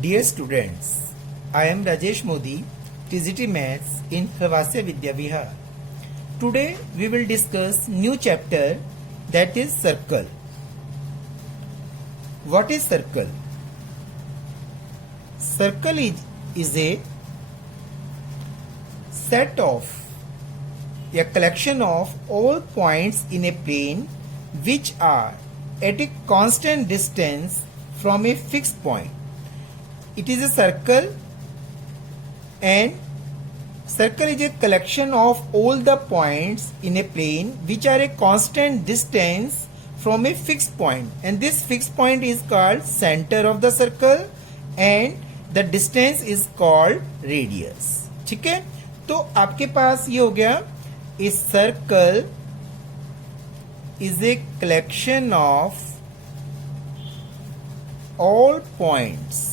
Dear students, I am Rajesh Modi, TGT Maths in Pravasya Vidya Vihar. Today we will discuss new chapter, that is circle. What is circle? Circle is a set of a collection of all points in a plane which are at a constant distance from a fixed point. It is a circle, and circle is a collection of all the points in a plane which are a constant distance from a fixed point, and this fixed point is called center of the circle and the distance is called radius. ठीक है, तो आपके पास ये हो गया, a circle is a collection of all points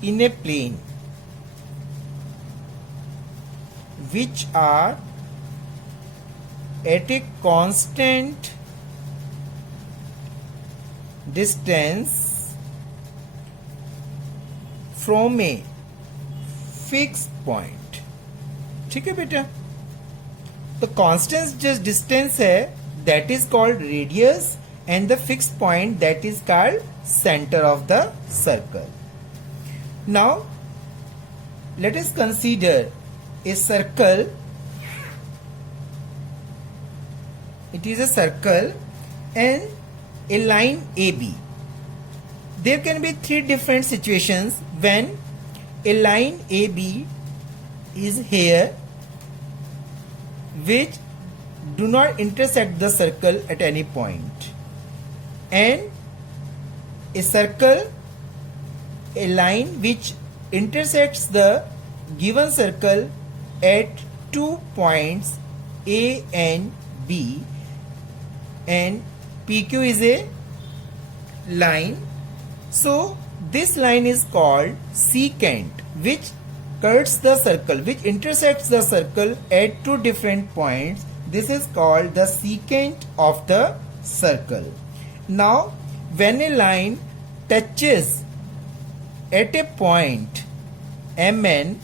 in a plane which are at a constant distance from a fixed point. ठीक है बेटा, तो कांस्टेंट जो डिस्टेंस है that is called radius and the fixed point that is called center of the circle. Now let us consider a circle. It is a circle and a line AB. There can be three different situations when a line AB is here which do not intersect the circle at any point, and a circle, a line which intersects the given circle at 2 points A and B, and PQ is a line. So this line is called secant, which cuts the circle, which intersects the circle at two different points. This is called the secant of the circle. Now when a line touches at a point MN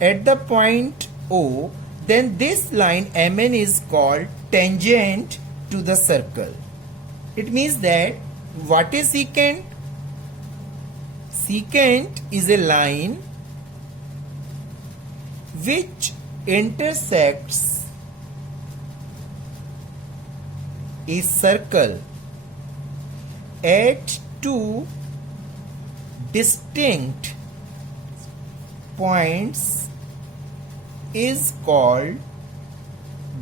at the point O, then this line MN is called tangent to the circle. It means that what is secant? Secant is a line which intersects a circle at two distinct points is called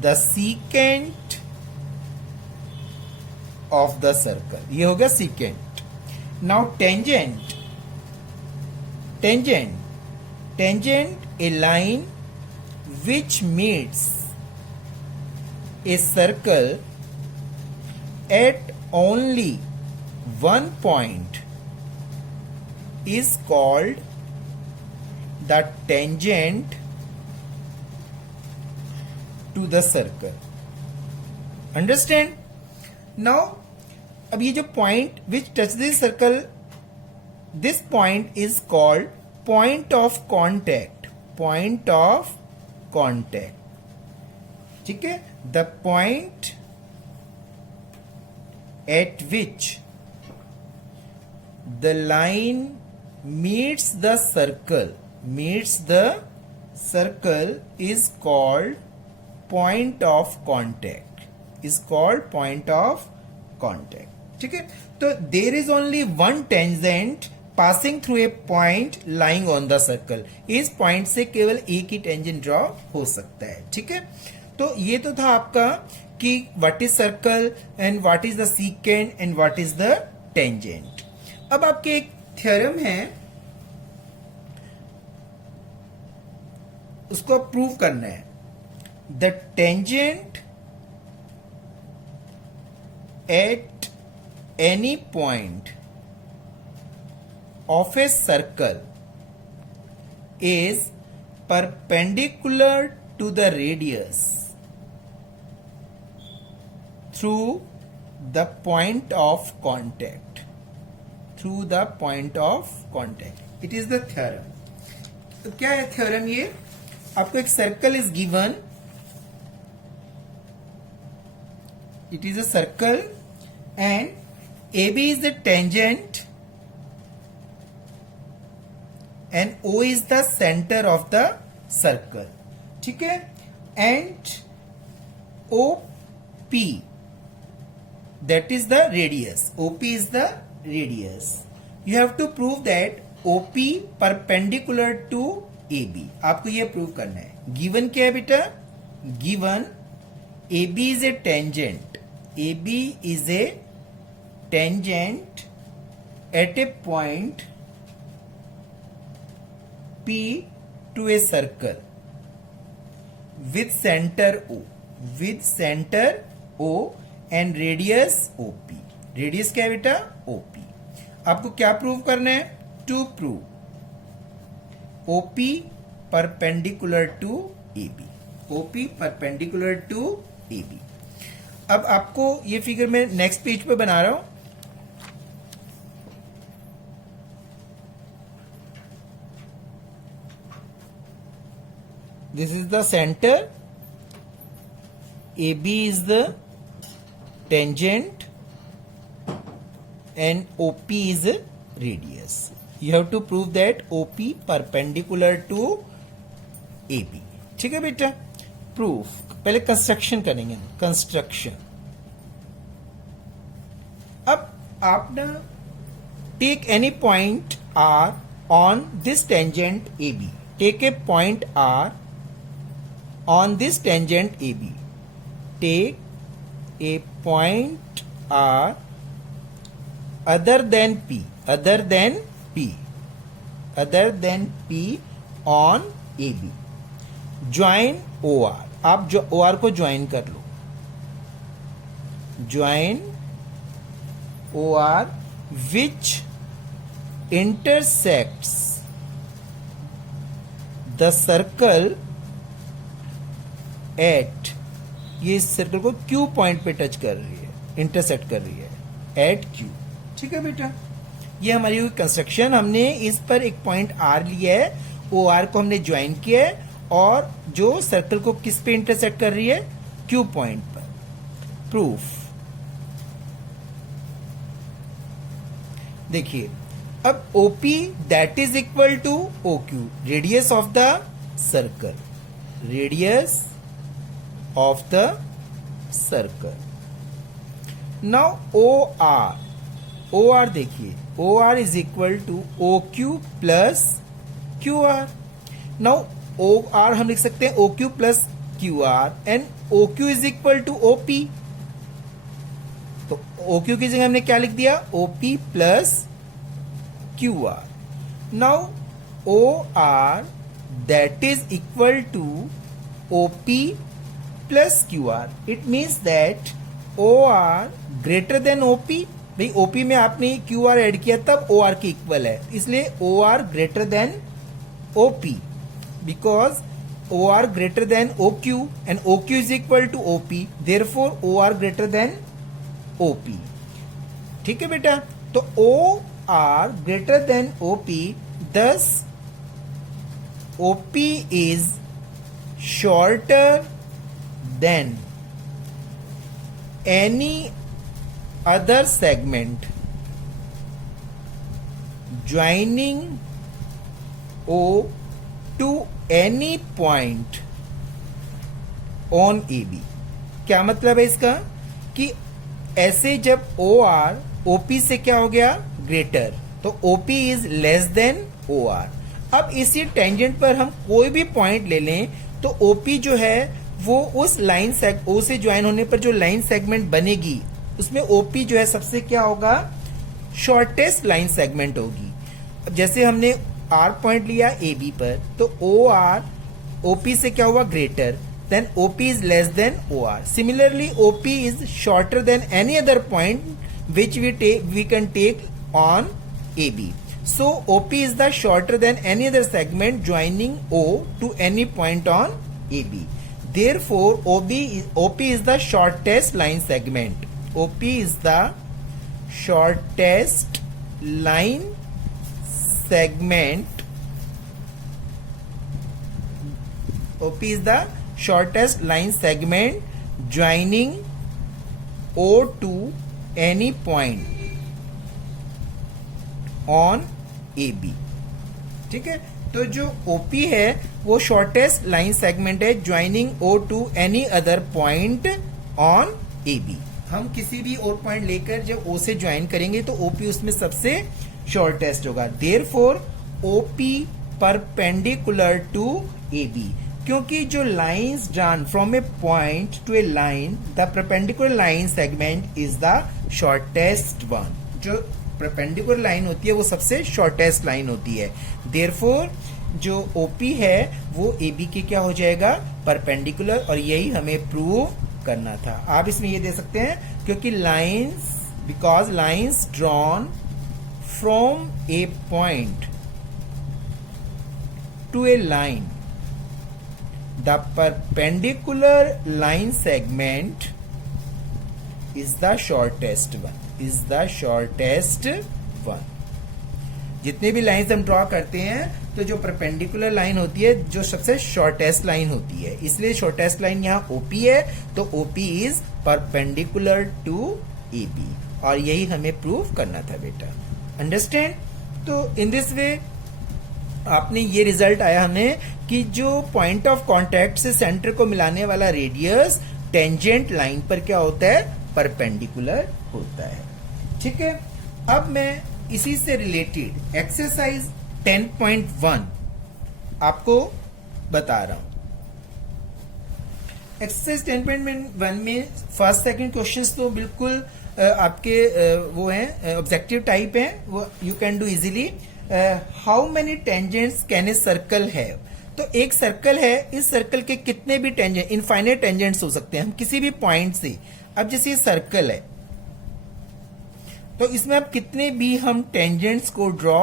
the secant of the circle. ये हो गया secant. Now tangent, a line which meets a circle at only one point is called the tangent to the circle. Understand? Now अब ये जो point which touch this circle, this point is called point of contact. Point of contact. ठीक है, the point at which the line meets the circle is called point of contact, ठीक है. तो there is only one tangent passing through a point lying on the circle. इस point से केवल एक ही tangent draw हो सकता है. ठीक है, तो ये तो था आपका कि what is circle and what is the secant and what is the tangent. अब आपके एक थ्योरम है, उसको प्रूव करना है. The tangent at any point of a circle is perpendicular to the radius through the point of contact. through the point of contact. It is the theorem. तो क्या है थ्योरम? ये आपको एक circle is given. It is a circle and AB is the tangent and O is the center of the circle. ठीक है? And OP, that is the radius. OP is the radius. You have to prove that OP perpendicular to AB. आपको ये prove करना है. Given क्या है बेटा? Given AB is a tangent. AB is a tangent at a point P to a circle with center O. With center O and radius OP. Radius क्या है बेटा? OP. आपको क्या प्रूव करना है? To prove OP perpendicular to AB. OP perpendicular to AB. अब आपको ये फिगर मैं नेक्स्ट पेज पे बना रहा हूं. This is the centre. AB is the tangent and OP is a radius. You have to prove that OP perpendicular to AB. ठीक है बेटा? प्रूफ. पहले कंस्ट्रक्शन करेंगे. कंस्ट्रक्शन. अब आप ना take any point R on this tangent AB. Take a point R on this tangent AB. Take a point R other than P. Other than P. Other than P on AB. Join OR. आप जो OR को join कर लो. Join OR which intersects the circle at, ये इस circle को Q point पे touch कर रही है, इंटरसेक्ट कर रही है एट Q. ठीक है बेटा? ये हमारी हुई कंस्ट्रक्शन. हमने इस पर एक पॉइंट R लिया है, OR को हमने ज्वाइन किया है और जो सर्कल को किस पे इंटरसेक्ट कर रही है? Q पॉइंट पर. प्रूफ. देखिए अब OP that is equal to OQ, radius of the circle. Radius of the circle. Now OR देखिए, OR is equal to OQ plus QR. Now OR हम लिख सकते हैं OQ plus QR and OQ is equal to OP. तो OQ की जगह हमने क्या लिख दिया? OP plus QR. Now OR that is equal to OP plus QR. It means that OR greater then OP. भाई OP में आपने QR ऐड किया तब OR के इक्वल है, इसलिए OR greater then OP. Because OR greater than OQ and OQ is equal to OP, therefore OR greater than OP. ठीक है बेटा? तो OR greater than OP, thus OP is shorter than any other segment joining O to any point on AB. क्या मतलब है इसका? कि ऐसे जब OR OP से क्या हो गया? ग्रेटर, तो OP is less than OR. अब इसी टेंजेंट पर हम कोई भी पॉइंट ले लें तो OP जो है वो उस लाइन O से ज्वाइन होने पर जो लाइन सेगमेंट बनेगी उसमें OP जो है सबसे क्या होगा? शॉर्टेस्ट लाइन सेगमेंट होगी. अब जैसे हमने R पॉइंट लिया AB पर, तो OR OP से क्या हुआ? Greater. Then OP is less than OR. Similarly OP is shorter than any other point which we can take on AB. So OP is the shorter than any other segment joining O to any point on AB. Therefore OP is the shortest line segment. OP is the shortest line segment, OP is the shortest line segment joining O to any point on AB. ठीक है, तो जो OP है वो shortest line segment है joining O to any other point on AB. हम किसी भी और पॉइंट लेकर जब O से ज्वाइन करेंगे तो OP उसमें सबसे शॉर्टेस्ट होगा. Therefore OP perpendicular to AB. क्योंकि जो lines drawn from a point to a line, the perpendicular line segment is the shortest one. जो परपेंडिकुलर लाइन होती है वो सबसे शॉर्टेस्ट लाइन होती है. देयरफॉर जो OP है वो AB के क्या हो जाएगा, परपेंडिकुलर. और यही हमें प्रूव करना था. आप इसमें ये दे सकते हैं क्योंकि lines, because lines drawn from a point to a line, the perpendicular line segment is the shortest one, is the shortest one. जितने भी लाइंस हम ड्रॉ करते हैं तो जो परपेंडिकुलर लाइन होती है जो सबसे शॉर्टेस्ट लाइन होती है, इसलिए शॉर्टेस्ट लाइन यहाँ OP है, तो OP is perpendicular to AB. और यही हमें प्रूव करना था बेटा. अंडरस्टैंड? तो इन दिस वे आपने ये रिजल्ट आया हमें कि जो पॉइंट ऑफ कांटेक्ट से सेंटर को मिलाने वाला रेडियस टेंजेंट लाइन पर क्या होता है, परपेंडिकुलर होता है. ठीक है, अब मैं इसी से रिलेटेड एक्सरसाइज 10.1 आपको बता रहा हूं. एक्सरसाइज 10.1 में फर्स्ट सेकंड क्वेश्चंस तो बिल्कुल आपके वो हैं, ऑब्जेक्टिव टाइप हैं, वो you can do easily. How many tangents can a circle have. तो एक सर्कल है, इस सर्कल के कितने भी टेंजेंट, इनफाइनाइट टेंजेंट्स हो सकते हैं हम किसी भी पॉइंट से. अब जैसे ये सर्कल है तो इसमें अब कितने भी हम टेंजेंट्स को ड्रॉ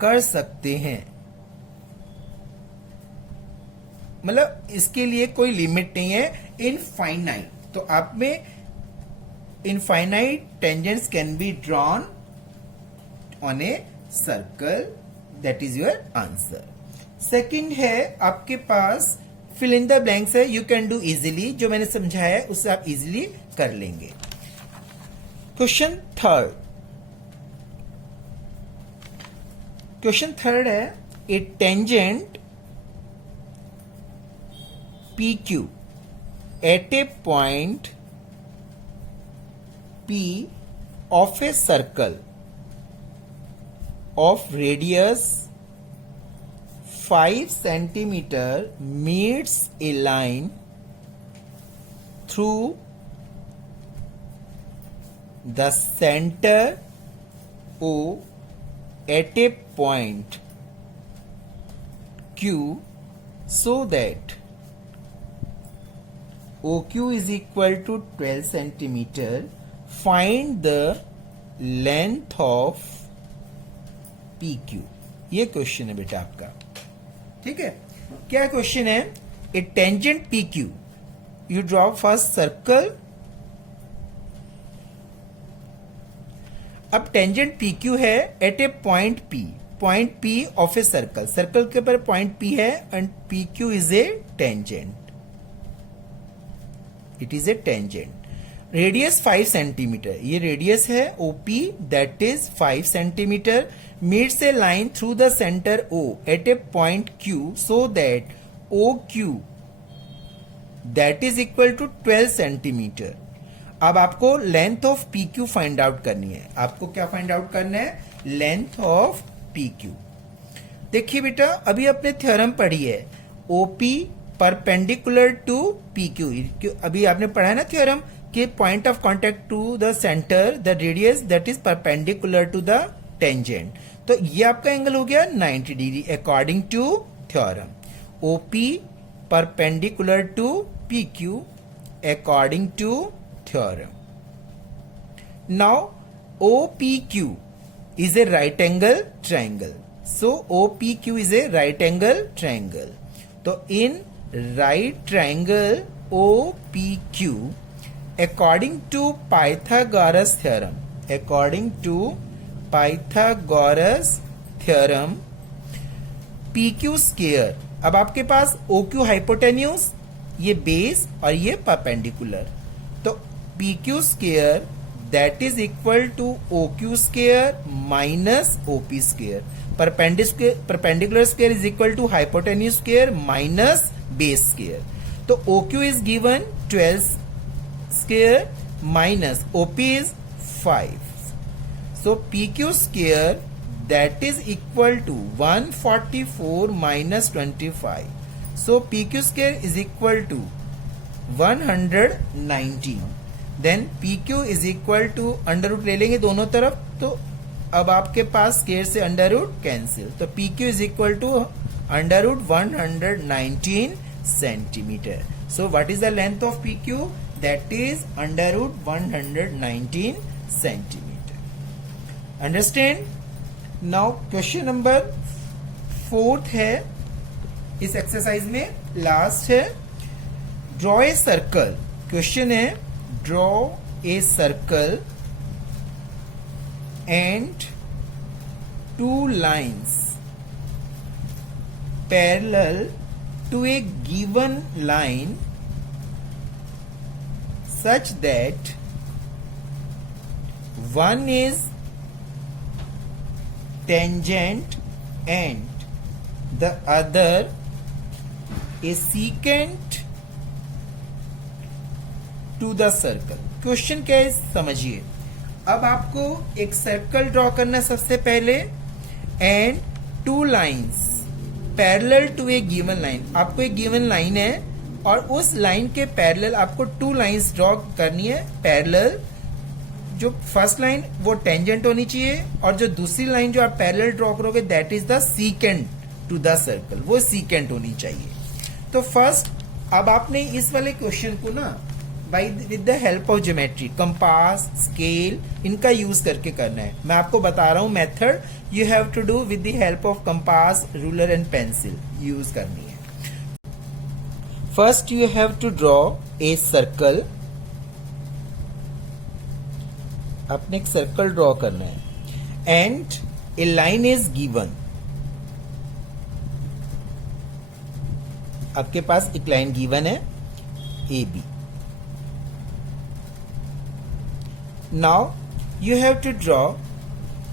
कर सकते हैं, मतलब इसके लिए कोई लिमिट नहीं है, इनफाइनाइट. तो आप में infinite tangents can be drawn on a circle. That is your answer. Second है आपके पास फिल इन द ब्लैंक्स है, यू कैन डू इजीली. जो मैंने समझाया है उससे आप इजीली कर लेंगे. क्वेश्चन थर्ड, क्वेश्चन थर्ड है a tangent PQ at a point P of a circle of radius 5 centimeter meets a line through the center O at a point Q so that OQ is equal to 12 centimeter. Find the length of PQ. ये question है बेटा आपका. ठीक है, क्या question है, a tangent PQ, you draw first circle. अब tangent PQ है at a point P, point P of a circle. Circle के ऊपर पॉइंट P है and PQ is a tangent. It is a tangent. Radius 5 centimetre, ये radius है OP, that is 5 centimetre. Meets a line through the centre O at a point Q so that OQ that is equal to 12 centimetre. अब आपको length of PQ find out करनी है. आपको क्या find out करना है, length of PQ. देखिए बेटा, अभी आपने थ्योरम पढ़ी है OP परपेंडिकुलर टू PQ. अभी आपने पढ़ा है ना थ्योरम कि point of contact to the centre, the radius that is perpendicular to the tangent. तो ये आपका एंगल हो गया 90 degree according to theorem. OP perpendicular to PQ according to theorem. Now OPQ is a right angle triangle. So OPQ is a right angle triangle. So in right triangle OPQ, according to Pythagoras theorem, according to Pythagoras theorem P Q square. अब आपके पास O Q hypotenuse, ये base और ये perpendicular, तो P Q square that is equal to O Q square minus O P square. Perpendicular square is equal to hypotenuse square minus base square. तो O Q is given 12 square minus O P is 5. So PQ square that is equal to 144 minus 25. So PQ square is equal to 119. Then PQ is equal to under root ले लेंगे दोनों तरफ, तो अब आपके पास square से under root cancel, तो PQ is equal to under root 119 centimeter. So what is the length of PQ? That is under root 119 centimeter. Understand? Now question number 4 है इस एक्सरसाइज में, लास्ट है। Draw a circle. क्वेश्चन है draw a circle and 2 lines parallel to a given line such that one is tangent and the other is secant to the circle. Question क्या है समझिए। अब आपको एक सर्कल ड्रॉ करना है सबसे पहले, and 2 lines parallel to a given line. आपको एक गिवन लाइन है और उस लाइन के पैरेलल आपको 2 lines ड्रॉ करनी है पैरेलल। जो फर्स्ट लाइन वो टेंजेंट होनी चाहिए और जो दूसरी लाइन जो आप पैरेलल ड्रॉ करोगे that is the secant to the circle, वो सीकेंट होनी चाहिए। तो फर्स्ट अब आपने इस वाले क्वेश्चन को ना by with the help of geometry, compass, scale, इनका यूज करके करना है। मैं आपको बता रहा हूं method, you have to do with the help of compass, ruler and pencil use करनी है। First you have to draw a circle. आपने एक सर्कल ड्रॉ करना है and a line is given. आपके पास एक लाइन गिवन है A B. Now you have to draw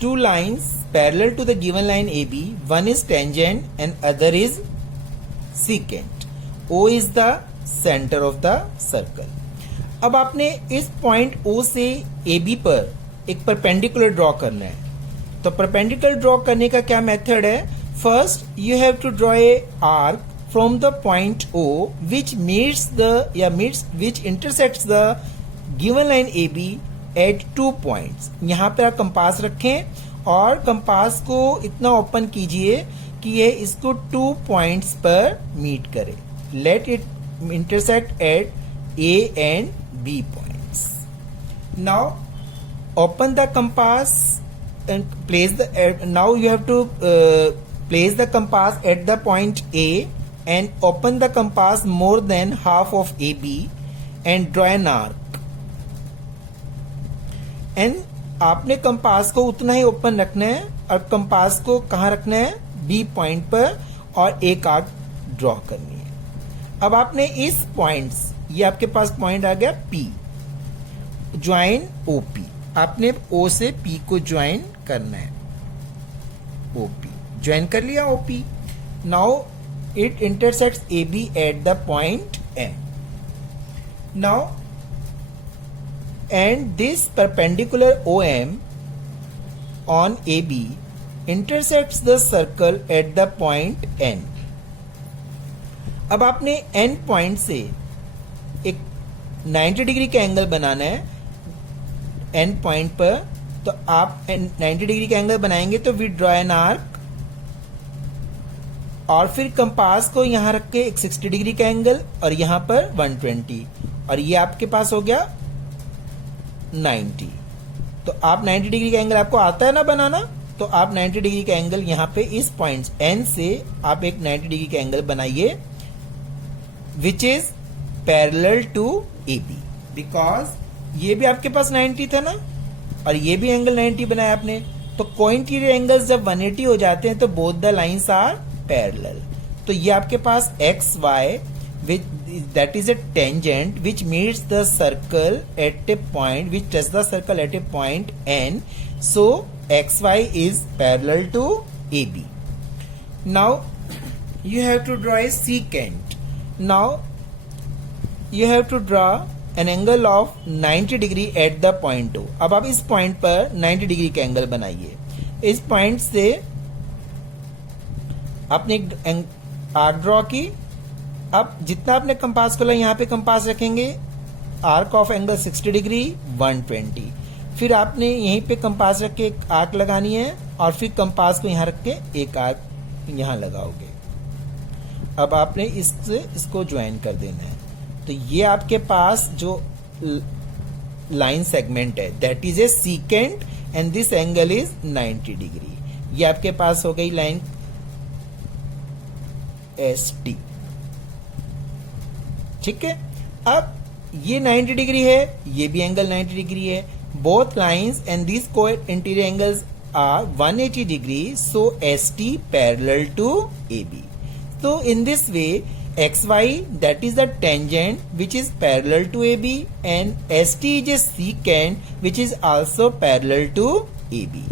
2 lines parallel to the given line AB. One is tangent and other is secant. O is the center of the circle. अब आपने इस point O से AB पर एक perpendicular draw करना है। तो perpendicular draw करने का क्या मेथड है? First you have to draw a arc from the point O which meets the which intersects the given line AB at 2 points. यहाँ पे आप कंपास रखें और कंपास को इतना ओपन कीजिए कि ये इसको 2 पॉइंट्स पर मीट करे। Let it intersect at A and B points. Now open the compass and place the now you have to place the compass at the point A and open the compass more than half of AB and draw an arc. And आपने compass को उतना ही open रखना है और compass को कहाँ रखना है? B पॉइंट पर, और एक आर्क ड्रॉ करनी है। अब आपने इस पॉइंट्स, ये आपके पास पॉइंट आ गया P, ज्वाइन OP। आपने O से P को ज्वाइन करना है, OP ज्वाइन कर लिया OP। Now it intersects AB at the point M। Now and this perpendicular OM on AB intersects the circle at the point N. अब आपने N point से एक 90 डिग्री का एंगल बनाना है N पॉइंट पर। तो आप 90 डिग्री का एंगल बनाएंगे तो वी ड्रॉ एन आर्क, और फिर कंपास को यहां रख के एक 60 डिग्री का एंगल और यहां पर 120, और ये आपके पास हो गया 90। तो आप 90 डिग्री का एंगल आपको आता है ना बनाना, तो आप 90 डिग्री का एंगल यहां पे इस पॉइंट N से आप एक 90 डिग्री का एंगल बनाइए which is parallel to AB, because ये भी आपके पास 90 था ना और ये भी एंगल 90 बनाया आपने, तो कोइंटीरियर एंगल्स जब 180 हो जाते हैं तो both the lines are parallel. तो ये आपके पास X Y which that is a tangent which meets the circle at a point, which touch the circle at a point N. So XY is parallel to AB. Now you have to draw a secant. Now you have to draw an angle of 90 degree at the point O. अब आप इस point पर 90 degree का angle बनाइए। इस point से आपने arc draw की। अब जितना आपने कंपास खोला यहाँ पे कंपास रखेंगे, आर्क ऑफ एंगल 60 डिग्री 120। फिर आपने यहीं पे कंपास रख के एक आर्क लगानी है और फिर कंपास को यहाँ रख के एक आर्क यहाँ लगाओगे। अब आपने इसको ज्वाइन कर देना है। तो ये आपके पास जो लाइन सेगमेंट है that is a secant and this angle is 90 degree. ये आपके पास हो गई लाइन ST। ठीक है, अब ये 90 डिग्री है, ये भी एंगल 90 डिग्री है। Both lines and this co-interior angles are 180 degree, so ST parallel to AB. So in this way XY, that is the tangent which is parallel to AB, and ST is a secant which is also parallel to AB.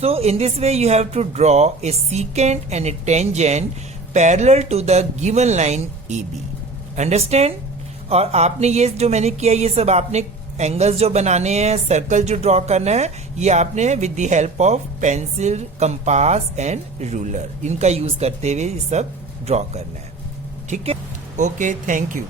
So in this way you have to draw a secant and a tangent parallel to the given line AB. Understand? और आपने ये जो मैंने किया ये सब आपने angles जो बनाने हैं, सर्कल जो ड्रॉ करना है, ये आपने with the help of pencil, compass and ruler, इनका यूज करते हुए ये सब ड्रॉ करना है। ठीक है, ओके, थैंक यू।